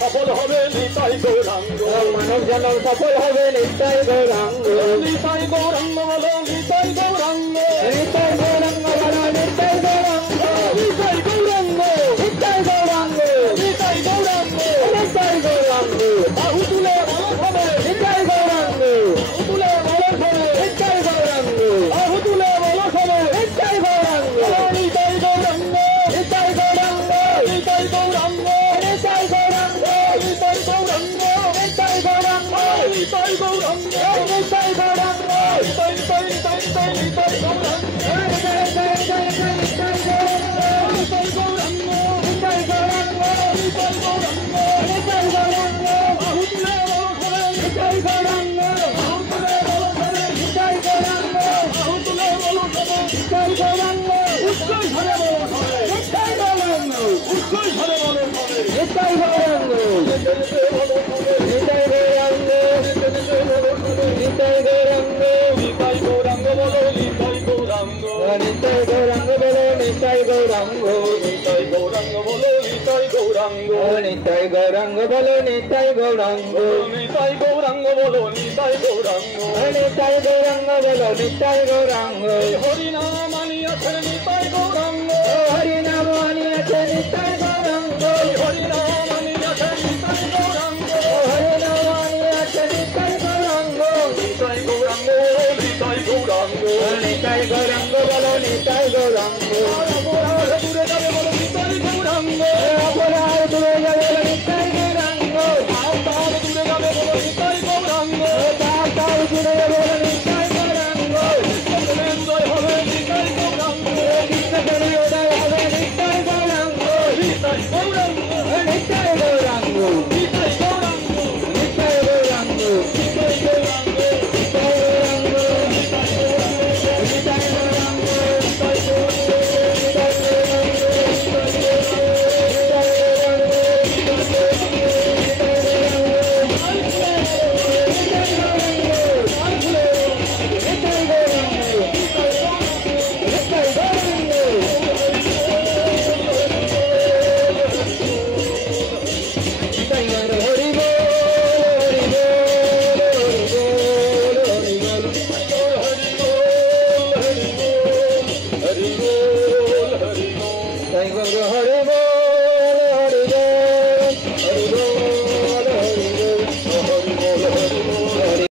সফল হবে নিতাই গৌরাঙ্গ মানব জনম সফল হবে নিতাই গৌরাঙ্গ নিতাই গৌরাঙ্গ বলো নিতাই গৌরাঙ্গ নিতাই গৌরাঙ্গ বলো নিতাই গৌরাঙ্গ নিতাই গৌরাঙ্গ নিতাই গৌরাঙ্গ নিতাই গৌরাঙ্গ নিতাই গৌরাঙ্গ বাহু তুলে বলো হবে নিতাই গৌরাঙ্গ বাহু তুলে বলো হবে নিতাই গৌরাঙ্গ বাহু তুলে বলো হবে নিতাই গৌরাঙ্গ নিতাই গৌরাঙ্গ নিতাই গৌরাঙ্গ নিতাই গৌরাঙ্গ নিতাই গৌরাঙ্গ নিতাই গৌরাঙ্গ নিতাই গৌরাঙ্গ নিতাই গৌরাঙ্গ নিতাই গৌরাঙ্গ নিতাই নিতাই নিতাই নিতাই নিতাই গৌরাঙ্গ নিতাই গৌরাঙ্গ নিতাই গৌরাঙ্গ নিতাই গৌরাঙ্গ নিতাই গৌরাঙ্গ বাহু তুলে বলো হবে নিতাই গৌরাঙ্গ বাহু তুলে বলো হবে নিতাই গৌরাঙ্গ বাহু তুলে বলো হবে নিতাই গৌরাঙ্গ উচ্চই ধরে বলো হবে নিতাই গৌরাঙ্গ উচ্চই ধরে বলো হবে নিতাই গৌরাঙ্গ নিতাই গৌরাঙ্গ নিতাই গৌরাঙ্গ নিতাই গৌরাঙ্গ বলো নিতাই গৌরাঙ্গ নিতাই গৌরাঙ্গ বলো নিতাই গৌরাঙ্গ নিতাই গৌরাঙ্গ বলো নিতাই গৌরাঙ্গ নিতাই গৌরাঙ্গ বলো নিতাই গৌরাঙ্গ নিতাই গৌরাঙ্গ বলো নিতাই গৌরাঙ্গ নিতাই গৌরাঙ্গ বলো নিতাই গৌরাঙ্গ হরিনাম আনিয়াছেন নিতাই গৌরাঙ্গ হরিনাম আনিয়াছে নিতাই গৌরাঙ্গ হরিনাম আনিয়াছেন নিতাই গৌরাঙ্গ হরিনাম আনিয়াছে নিতাই গৌরাঙ্গ নিতাই গৌরাঙ্গ নিতাই গৌরাঙ্গ নিতাই গৌরাঙ্গ বলো নিতাই গৌরাঙ্গ